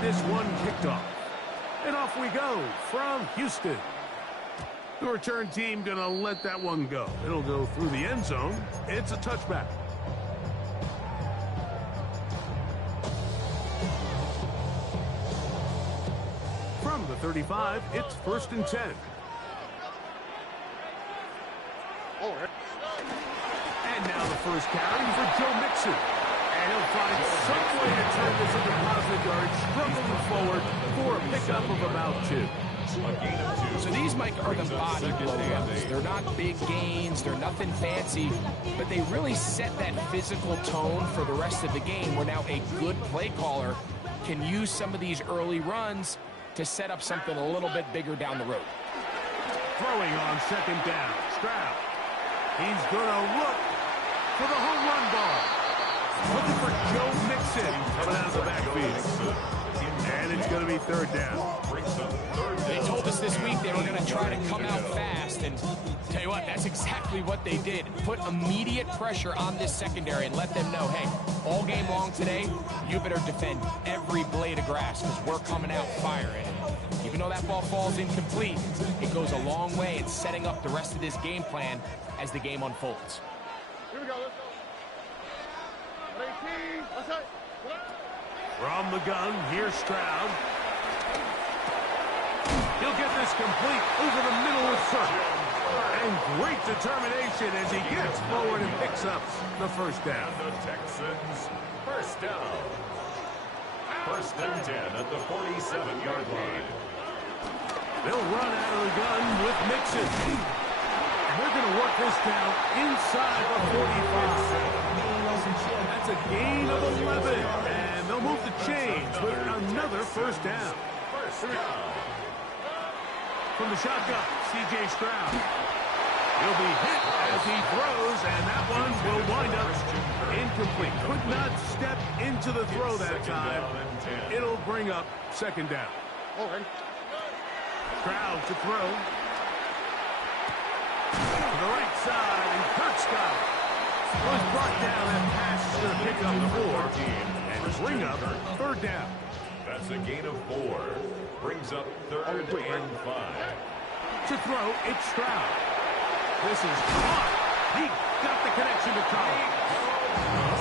this one kicked off. And off we go from Houston. The return team going to let that one go. It'll go through the end zone. It's a touchback. From the 35, it's 1st and 10. And now the first carry for Joe Mixon. And he'll find some way to turn this into positive yards, struggling forward for a pickup of about 2. So these, Mike, are the body blowouts. They're not big gains. They're nothing fancy. But they really set that physical tone for the rest of the game where now a good play caller can use some of these early runs to set up something a little bit bigger down the road. Throwing on 2nd down. Stroud. He's going to look for the home run ball. Looking for Joe Mixon coming out of the backfield. And it's going to be 3rd down. They told us this week they were going to try to come out fast. And tell you what, that's exactly what they did. Put immediate pressure on this secondary and let them know, hey, all game long today, you better defend every blade of grass because we're coming out firing. Even though that ball falls incomplete, it goes a long way in setting up the rest of this game plan as the game unfolds. Here we go, let's go. 18, let's go. From the gun, here's Stroud. He'll get this complete over the middle of circle. And great determination as he gets forward and picks up the 1st down. The Texans, 1st down. 1st and 10 at the 47-yard line. They'll run out of the gun with Mixon. They're going to work this down inside the 45. That's a gain of 11. And they'll move the chains with another 1st down. From the shotgun, C.J. Stroud. He'll be hit as he throws, and that one will wind up incomplete. Could not step into the throw that time. It'll bring up 2nd down. Stroud to throw. To the right side, and Kurt's got it. Was brought down and pass to pick up 4 and bring up 3rd down. That's a gain of 4. Brings up 3rd and 5. To throw, it's Stroud. This is caught. He got the connection to Collins.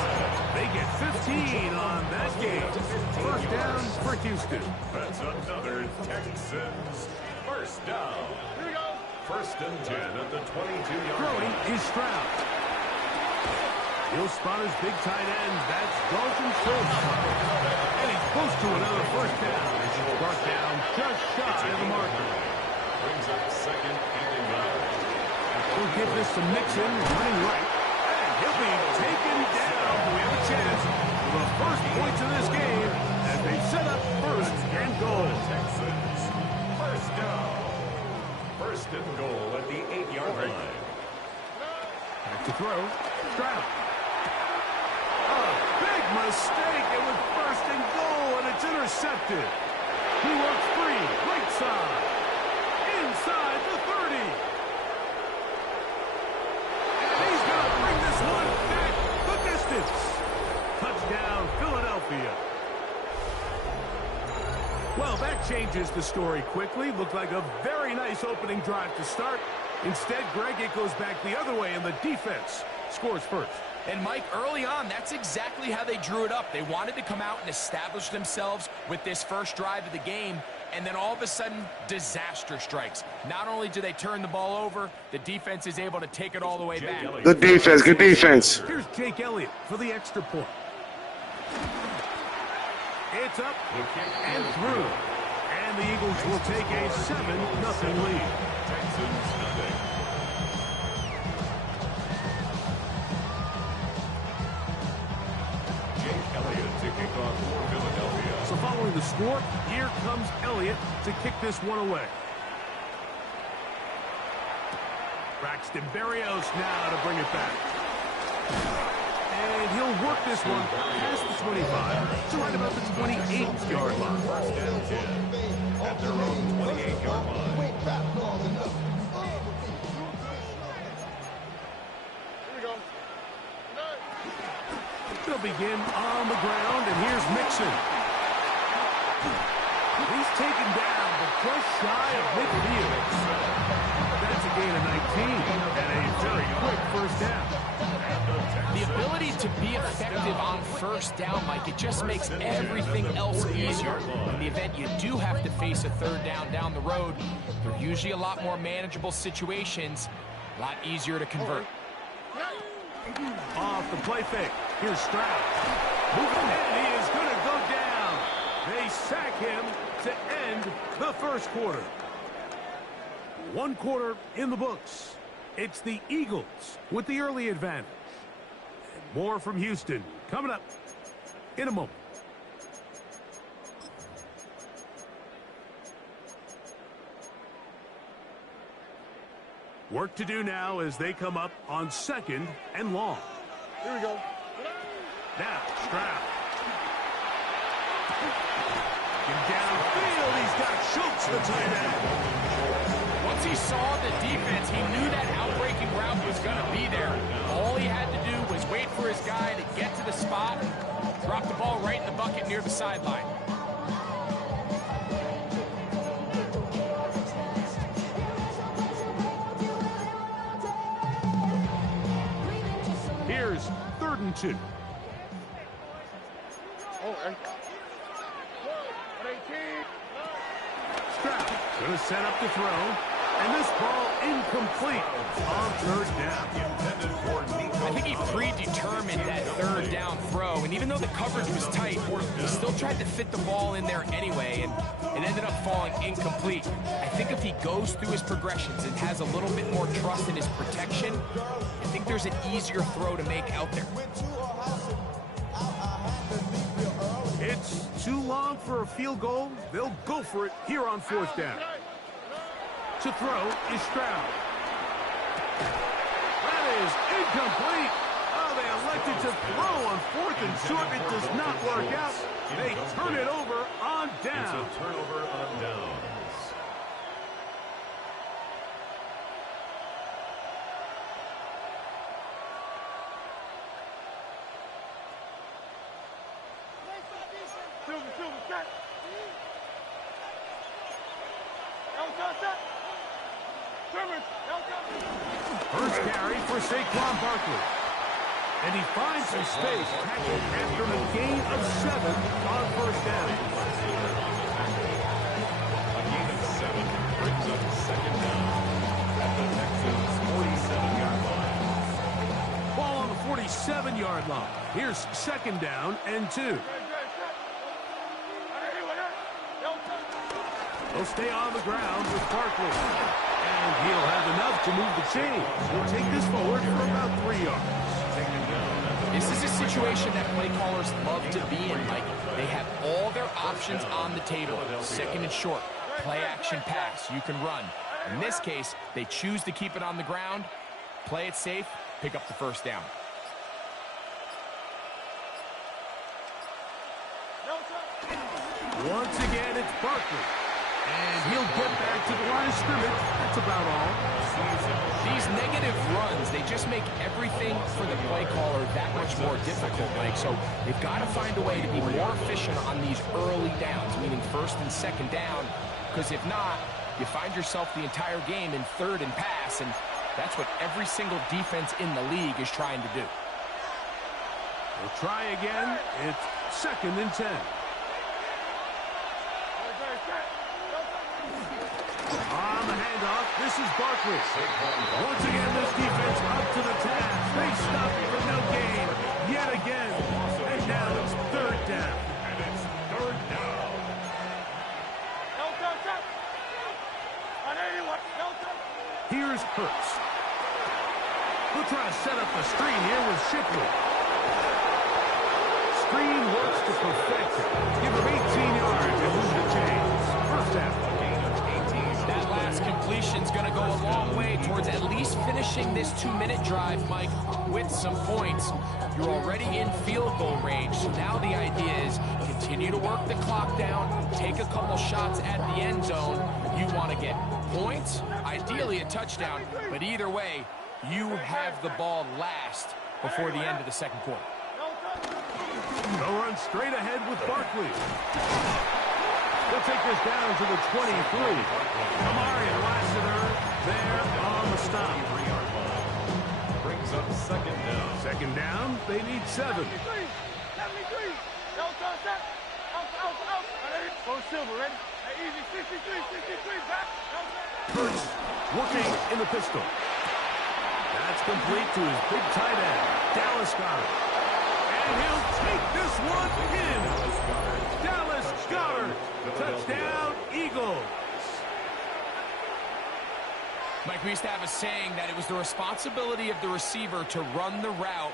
They get 15 on that game. 1st down for Houston. That's another Texans 1st down. Here we go. 1st and 10 at the 22-yard Throwing line. is Stroud. He'll spot his big tight end. That's Dalton Schultz. And he's close to another 1st down. As he's brought down just shy of the marker. Brings up 2nd and 9. We'll give this to Mixon, running right. And he'll be taken down. We have a chance for the first points of this game as they set up 1st and goal. Texans 1st down. 1st and goal at the 8-yard line. Back to throw. Stroud. Big mistake. It was 1st and goal, and it's intercepted. He works free. Right side. Inside the 30. And he's going to bring this one back the distance. Touchdown, Philadelphia. Well, that changes the story quickly. Looked like a very nice opening drive to start. Instead, Greg, it goes back the other way, and the defense scores first. And, Mike, early on, that's exactly how they drew it up. They wanted to come out and establish themselves with this first drive of the game, and then all of a sudden, disaster strikes. Not only do they turn the ball over, the defense is able to take it all the way back. Good defense, good defense. Here's Jake Elliott for the extra point. It's up and through. And the Eagles will take a 7-0 lead. Texans nothing. Jake Elliott to kick off for Philadelphia. So following the score, here comes Elliott to kick this one away. Braxton Berrios now to bring it back. And he'll work this one past the 25 to right about the 28-yard line. 1st and 10 at their own 28-yard line. Here we go. They'll begin on the ground, and here's Mixon. He's taken down, but just shy of midfield. That's a gain of 19 and a very quick first down. The ability to be effective on first down, Mike, it just makes everything else easier. In the event you do have to face a third down the road, they're usually a lot more manageable situations, a lot easier to convert. Off the play fake. Here's Stroud. Moving in, he is going to go down. They sack him to end the first quarter. One quarter in the books. It's the Eagles with the early advantage. And more from Houston coming up in a moment. Work to do now as they come up on 2nd and long. Here we go. Now, Stroud. Get downfield. He's got Schultz, the tight end. Once he saw the defense, he knew that outbreaking route was going to be there. All he had to do was wait for his guy to get to the spot, drop the ball right in the bucket near the sideline. Here's 3rd and 2. Stroud going to set up the throw. And this ball incomplete on 3rd down. I think he predetermined that 3rd down throw, and even though the coverage was tight, he still tried to fit the ball in there anyway, and it ended up falling incomplete. I think if he goes through his progressions and has a little bit more trust in his protection, I think there's an easier throw to make out there. It's too long for a field goal. They'll go for it here on 4th down. To throw is Stroud. That is incomplete. Oh, they elected to throw on 4th and short. It does not work out. They turn it over on down. It's a turnover on downs. First carry for Saquon Barkley. And he finds some space, tackled after a gain of 7 on 1st down. A gain of 7 brings up 2nd down at the Texans' 47-yard line. Ball on the 47-yard line. Here's 2nd down and 2. They'll stay on the ground with Barkley. And he'll have enough to move the chains. He'll take this forward for about 3 yards. This is a situation that play callers love to be in, Mike. They have all their options on the table. 2nd and short, play action pass, you can run. In this case, they choose to keep it on the ground, play it safe, pick up the 1st down. Once again, it's Barkley. And he'll get back to the line of scrimmage. That's about all. These negative runs, they just make everything for the play caller that much more difficult, Mike. So they've got to find a way to be more efficient on these early downs, meaning 1st and 2nd down. Because if not, you find yourself the entire game in 3rd and pass, and that's what every single defense in the league is trying to do. We'll try again. It's 2nd and 10. On the handoff, this is Barkley. Once again, this defense up to the task. They stop it for no gain. Yet again. And now it's 3rd down. And it's 3rd down. Here's Hurts. We'll try to set up the screen here with Shipley. Screen works to perfection. Give him 18 yards and move the chains. 1st down. That last completion's going to go a long way towards at least finishing this 2-minute drive, Mike, with some points. You're already in field goal range, so now the idea is continue to work the clock down, take a couple shots at the end zone. You want to get points, ideally a touchdown, but either way, you have the ball last before the end of the 2nd quarter. They'll run straight ahead with Barkley. They'll take this down to the 23. Kamari Lassiter there on the stop. Brings up second down. Second down, they need 7. 73. Go silver, ready? Hey, easy, 63, back. Hurts working in the pistol. That's complete to his big tight end, Dallas Goedert. And he'll take this one in. Dallas Goedert. Touchdown, Eagles. Mike, we used to have a saying that it was the responsibility of the receiver to run the route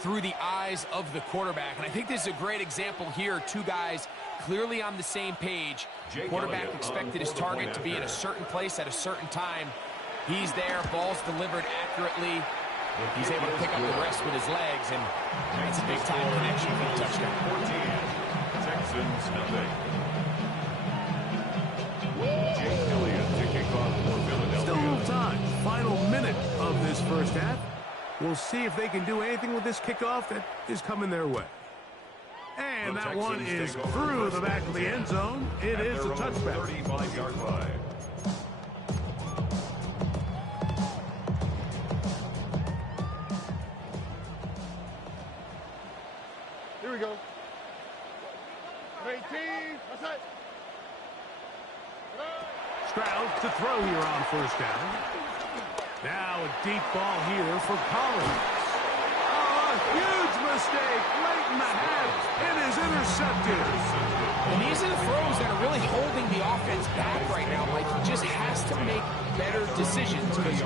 through the eyes of the quarterback. And I think this is a great example here. Two guys clearly on the same page. Quarterback expected his target to be in a certain place at a certain time. He's there, ball's delivered accurately. He's able to pick up the rest with his legs, and it's a big-time connection for the touchdown. 14, Texans nothing. Jake Elliott to kick off for Philadelphia. Still a little time. Final minute of this first half. We'll see if they can do anything with this kickoff that is coming their way. And that one is through the back of the end zone. It is a touchback. 35-yard line. Here we go. 18. That's it. Stroud to throw here on first down. Now a deep ball here for Collins. Oh, a huge mistake late in the half. It is intercepted. And these are the throws that are really holding the offense back right now, Mike. He just has to make better decisions because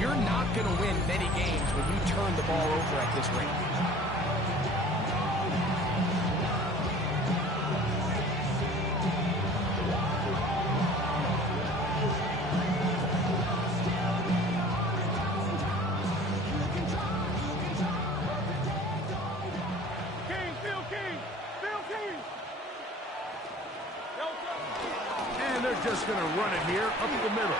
you're not going to win many games when you turn the ball over at this rate. And they're just going to run it here up the middle.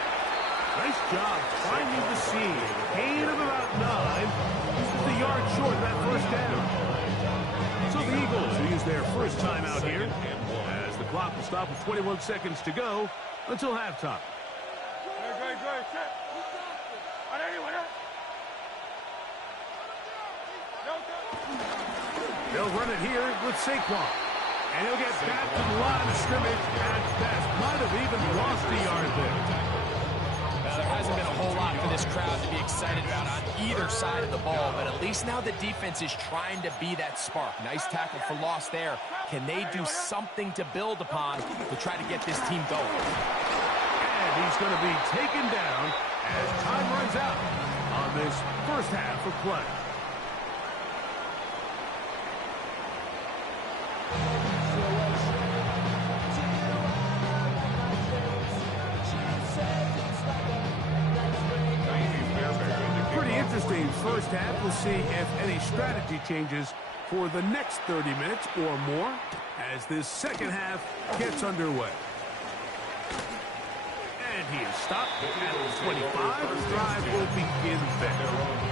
Nice job finding the seam. Gain of about 9. Just a yard short of that first down. So the Eagles will use their first timeout here as the clock will stop with 21 seconds to go until halftime. Great. Set. They'll run it here with Saquon. And he'll get back to the line of scrimmage at best. Might have even lost a yard there. Well, there hasn't been a whole lot for this crowd to be excited about on either side of the ball, but at least now the defense is trying to be that spark. Nice tackle for loss there. Can they do something to build upon to try to get this team going? And he's going to be taken down as time runs out on this first half of play. Pretty interesting first half. We'll see if any strategy changes for the next 30 minutes or more as this second half gets underway. And he is stopped at the 25. The drive will begin there.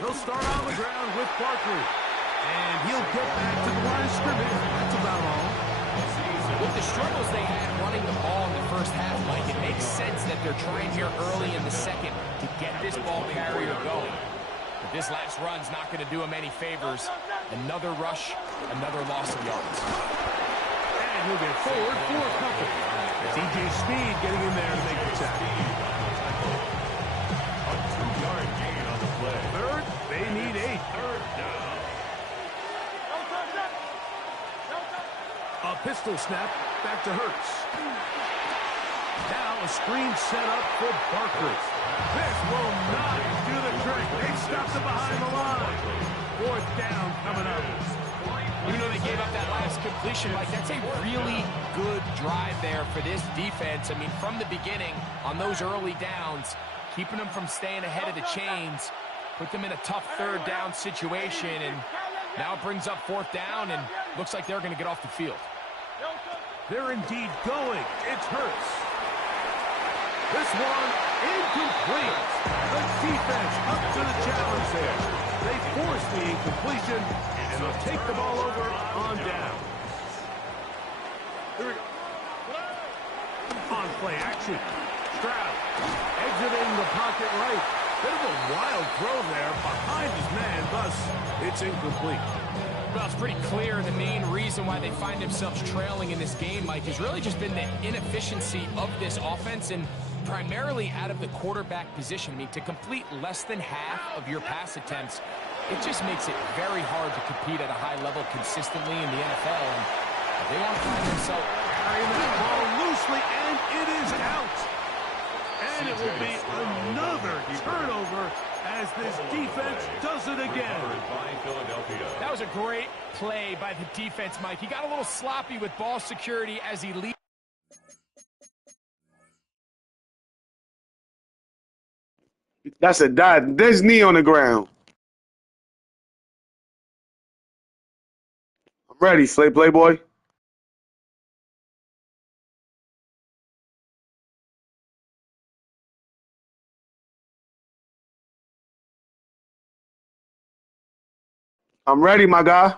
He'll start on the ground with Barkley. And he'll get back to the line of scrimmage. That's about all. With the struggles they had running the ball in the first half, Mike, it makes sense that they're trying here early in the second to get this ball carrier going. But this last run's not going to do him any favors. Another rush, another loss of yards. And he'll get forward for a couple. DJ Speed getting in there to make the tackle. Third, they need 8. Third down. A pistol snap back to Hurts. Now a screen set up for Barkley. This will not do the trick. They stopped it behind the line. Fourth down coming up. Even though they gave up that last completion, Mike, that's a really good drive there for this defense. I mean, from the beginning, on those early downs, keeping them from staying ahead of the chains, put them in a tough third down situation, and now it brings up fourth down, and looks like they're going to get off the field. They're indeed going. It's Hurts. This one incomplete. The defense up to the challenge there. They force the incompletion, and they'll take the ball over on down. Here we go. On play action. Stroud exiting the pocket right. Bit of a wild throw there behind his man, thus it's incomplete. Well, it's pretty clear the main reason why they find themselves trailing in this game, Mike, has really just been the inefficiency of this offense and primarily out of the quarterback position. I mean, to complete less than half of your pass attempts, it just makes it very hard to compete at a high level consistently in the NFL. And if they want to find themselves carrying that ball loosely, and it is out. And it will be another turnover as this defense does it again. That was a great play by the defense, Mike. He got a little sloppy with ball security as he leads. That's a dot. There's knee on the ground. I'm ready, Slay Playboy. I'm ready, my guy.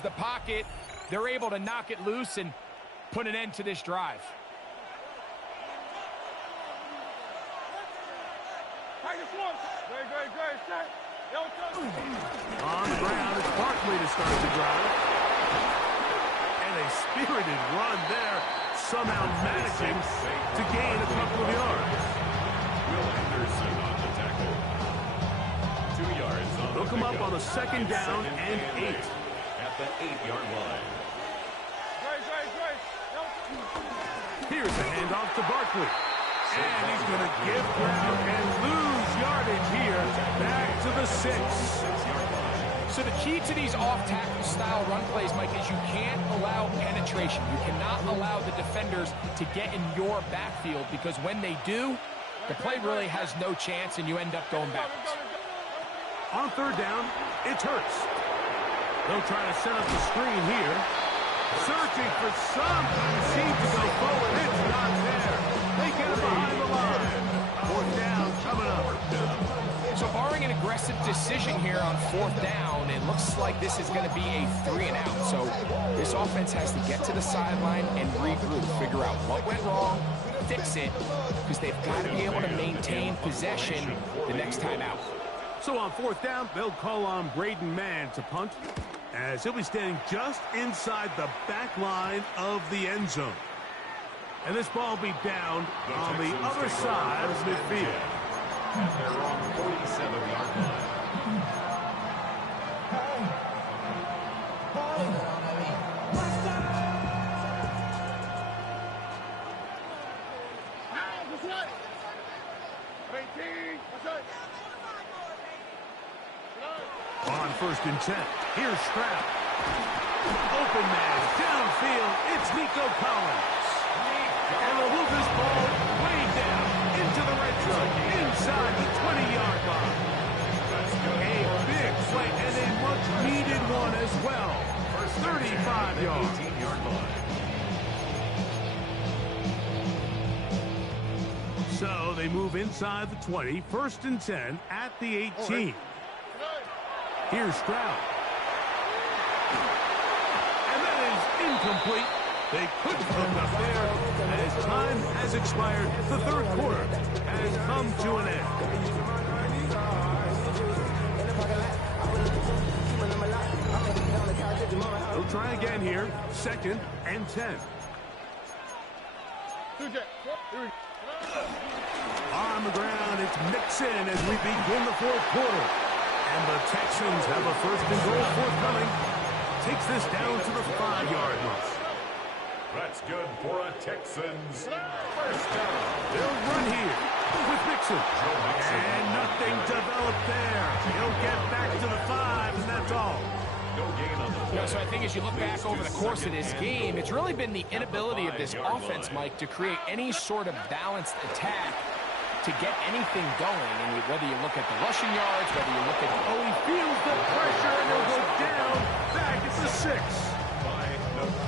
The pocket, they're able to knock it loose and put an end to this drive. On the ground, it's Barkley to start the drive. And a spirited run there, somehow managing to gain a couple of yards. Will Anderson on the tackle. 2 yards on They'll come up on a second down and 8. At the 8-yard line. Here's a handoff to Barkley. And he's going to give ground and lose yardage here. Back to the 6. So the key to these off-tackle style run plays, Mike, is you can't allow penetration. You cannot allow the defenders to get in your backfield because when they do, the play really has no chance and you end up going backwards. On third down, it's Hurts. They'll try to set up the screen here. Searching for something. Seems to go forward. It's not there. They get it behind the line. Fourth down coming up. So barring an aggressive decision here on fourth down, it looks like this is going to be a 3-and-out. So this offense has to get to the sideline and regroup, figure out what went wrong, fix it, because they've got to be able to maintain possession the next time out. So on fourth down, they'll call on Braden Mann to punt, as he'll be standing just inside the back line of the end zone. And this ball will be down on the other side of midfield. At their own 47-yard line. On first and 10, here's Stroud. Open man, downfield, it's Nico Collins. And they'll move this ball way down into the red zone, inside the 20-yard line. A big play and a much-needed one as well. 35 yards. 18-yard line. So they move inside the 20, first and 10 at the 18. Here's Stroud. And that is incomplete. They couldn't hook up there. As time has expired, the third quarter has come to an end. They'll try again here. Second and 10. On the ground, it's Mixon as we begin the fourth quarter. And the Texans have a first and goal forthcoming. Takes this down to the 5-yard line. That's good for a Texans first down. They'll run here with Mixon. And nothing developed there. He'll get back to the 5, and that's all. No gain on the You know, so I think as you look back over the course of this game, it's really been the inability of this offense, Mike, to create any sort of balanced attack to get anything going. And whether you look at the rushing yards, whether you look at the... Oh, he feels the pressure, and he'll go down. Back at the 6.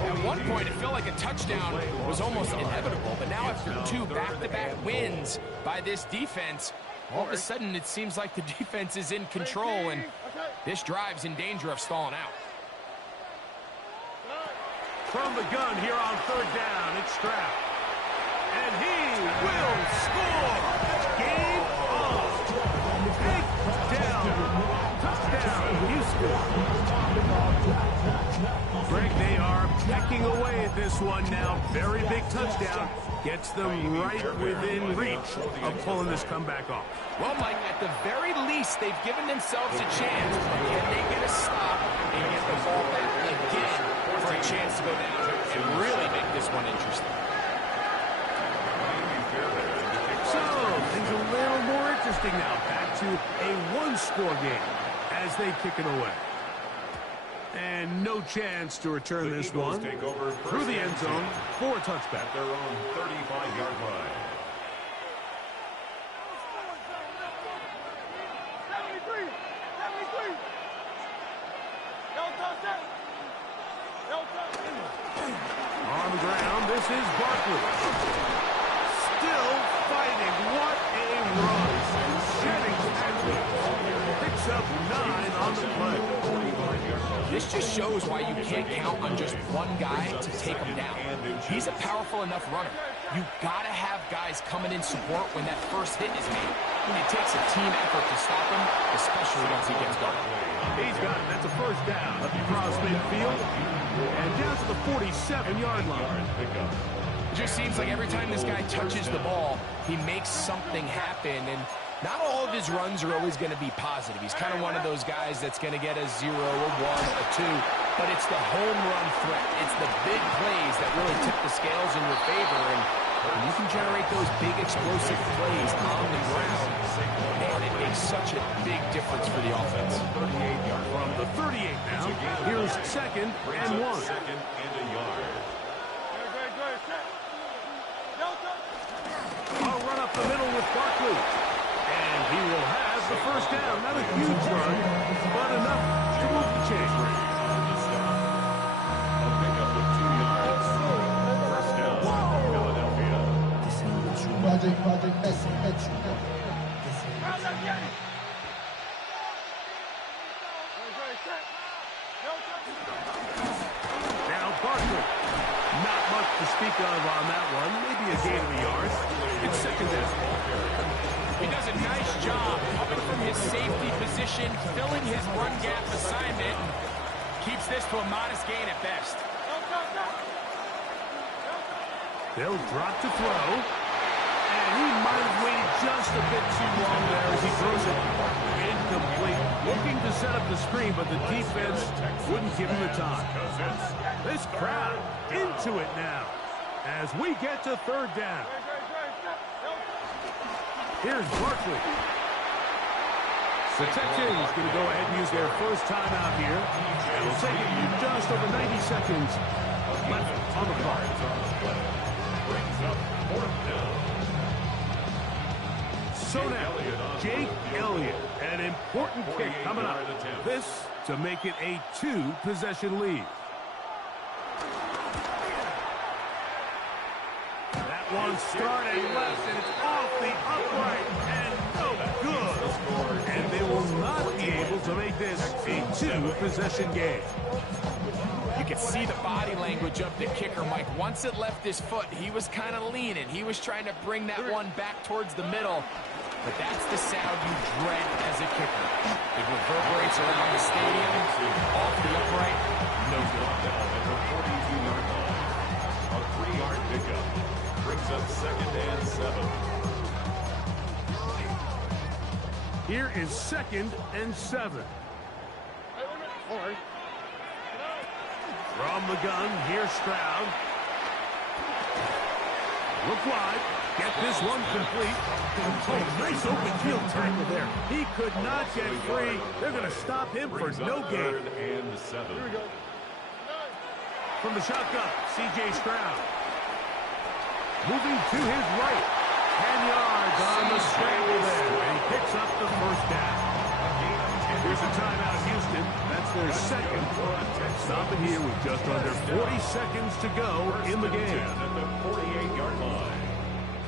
At one point, it felt like a touchdown was almost inevitable, but now after 2 back-to-back wins by this defense, all of a sudden it seems like the defense is in control, and this drive's in danger of stalling out. From the gun here on 3rd down, it's Stroud. And he will score! Game on! Takedown! Touchdown, Houston! Greg, they are pecking away at this one now. Very big touchdown. Gets them right within reach of pulling this comeback off. Well, Mike, at the very least, they've given themselves a chance. Can they get a stop and get the ball back again for a chance to go down and really make this one interesting? So, things a little more interesting now. Back to a 1-score game as they kick it away. And no chance to return this one through the end zone for a touchback. At their own 35-yard line. 73. No touchdown. No touchdown. On the ground, this is Barkley. Still fighting. What a run. Shedding tackles. Picks up 9 on the play. This just shows why you can't count on just one guy to take him down. He's a powerful enough runner. You gotta have guys coming in support when that first hit is made. It takes a team effort to stop him, especially once he gets going. He's got it. That's a 1st down up across midfield. And down to the 47-yard line. It just seems like every time this guy touches the ball, he makes something happen, and not all of his runs are always going to be positive. He's kind of one of those guys that's going to get a 0, a 1, a 2, but it's the home run threat. It's the big plays that really tip the scales in your favor, and when you can generate those big explosive plays on the ground, man, it makes such a big difference for the offense. From the 38 now, here's 2nd and 1. 2nd and a yard. I'll run up the middle with Barkley. And he will have the 1st down. Not a huge run, but enough to move the chain. A pickup of 2 yards. 1st down, Philadelphia. Now Barkley. Not much to speak of on that one. Maybe a gain of a yard. It's 2nd down. He does a nice job coming from his safety position, filling his run gap assignment, and keeps this to a modest gain at best. They'll drop to throw. And he might have waited just a bit too long there as he throws it incomplete. Looking to set up the screen, but the defense wouldn't give him the time. This crowd into it now as we get to 3rd down. Here's Barkley. The Texans going to go ahead and use their 1st timeout here. And we'll take it in just over 90 seconds left on the clock. Brings up 4th down. So now, Jake Elliott, an important kick coming up. This to make it a 2-possession lead. That one started left, and it's off the upright, and no good. And they will not be able to make this a 2-possession game. You can see the body language of the kicker, Mike. Once it left his foot, he was kind of leaning. He was trying to bring that one back towards the middle. But that's the sound you dread as a kicker. It reverberates around the stadium, off the upright, no good. At the 42-yard line. A 3-yard pickup. Brings up 2nd and 7. Here is 2nd and 7. From the gun, here's Stroud. Look wide. Get this one complete. Oh, nice open field tackle there. He could not get free. They're going to stop him for no gain. 3rd and 7. Here we go. from the shotgun, C.J. Stroud. Moving to his right. 10 yards on the scramble there. And he picks up the first down. Here's a timeout, Houston. That's their second. Stop it here with just under 40 seconds to go in the game. At the 48-yard line.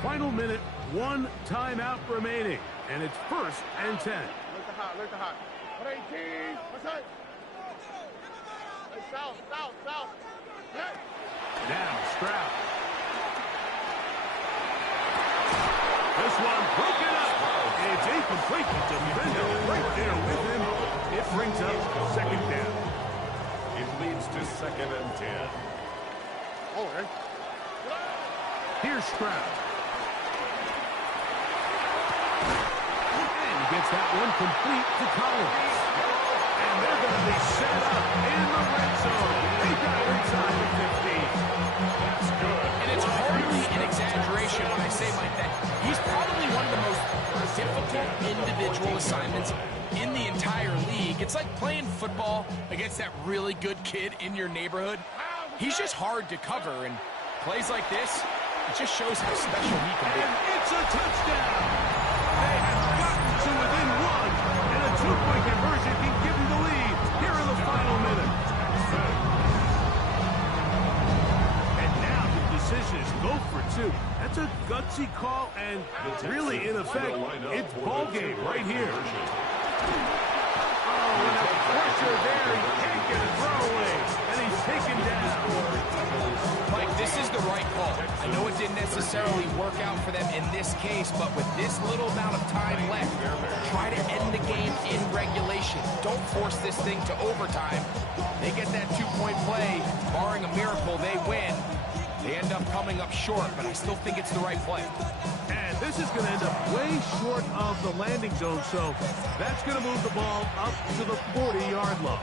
Final minute, one timeout remaining. And it's 1st and 10. Look the hot. 118. What's that? South. Hey. Now Stroud. This one broken up. It's incomplete. The defender right there with him. It brings up 2nd down. It leads to 2nd and 10. Oh, hey. Here's Stroud. And he gets that one complete to Collins. And they're going to be set up in the red zone. They got it inside the 15. That's good. And it's hardly an exaggeration when I say, Mike, that he's probably one of the most difficult individual assignments in the entire league. It's like playing football against that really good kid in your neighborhood. He's just hard to cover, and plays like this, it just shows how special he can be. And it's a touchdown. They have gotten to within one, and a 2-point conversion can give them the lead here in the final minute. And now the decision is go for 2. That's a gutsy call, and really, in effect, it's ball game right here. Oh, and the pressure there, he can't get a throwaway, and he's taken down. Mike, this is the right call. I know it didn't necessarily work out for them in this case, but with this little amount of time left, try to end the game in regulation. Don't force this thing to overtime. They get that 2-point play. Barring a miracle, they win. They end up coming up short, but I still think it's the right play. And this is going to end up way short of the landing zone, so that's going to move the ball up to the 40-yard line.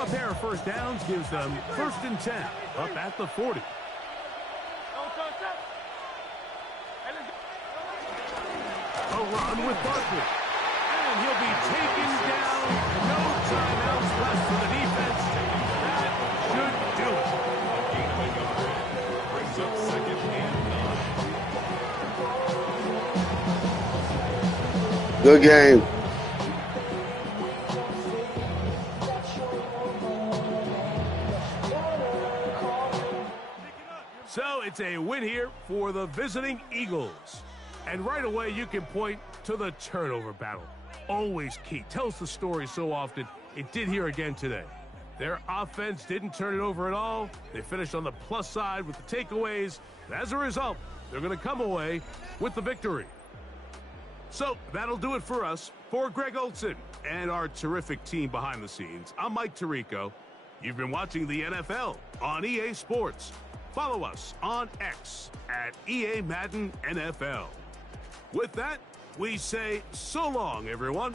A pair of first downs gives them 1st and 10, up at the 40. A run with Barkley. And he'll be taken down. No timeouts left for the defense. That should do it. Gain of a yard. Brings up 2nd and 9. Good game. So it's a win here for the visiting Eagles. And right away you can point to the turnover battle. Always key. Tells the story so often. It did here again today. Their offense didn't turn it over at all. They finished on the plus side with the takeaways. And as a result, they're going to come away with the victory. So that'll do it for us. For Greg Olson and our terrific team behind the scenes, I'm Mike Tirico. You've been watching the NFL on EA Sports. Follow us on X at EA Madden NFL. With that, we say so long, everyone.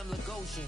I'm Lagosian.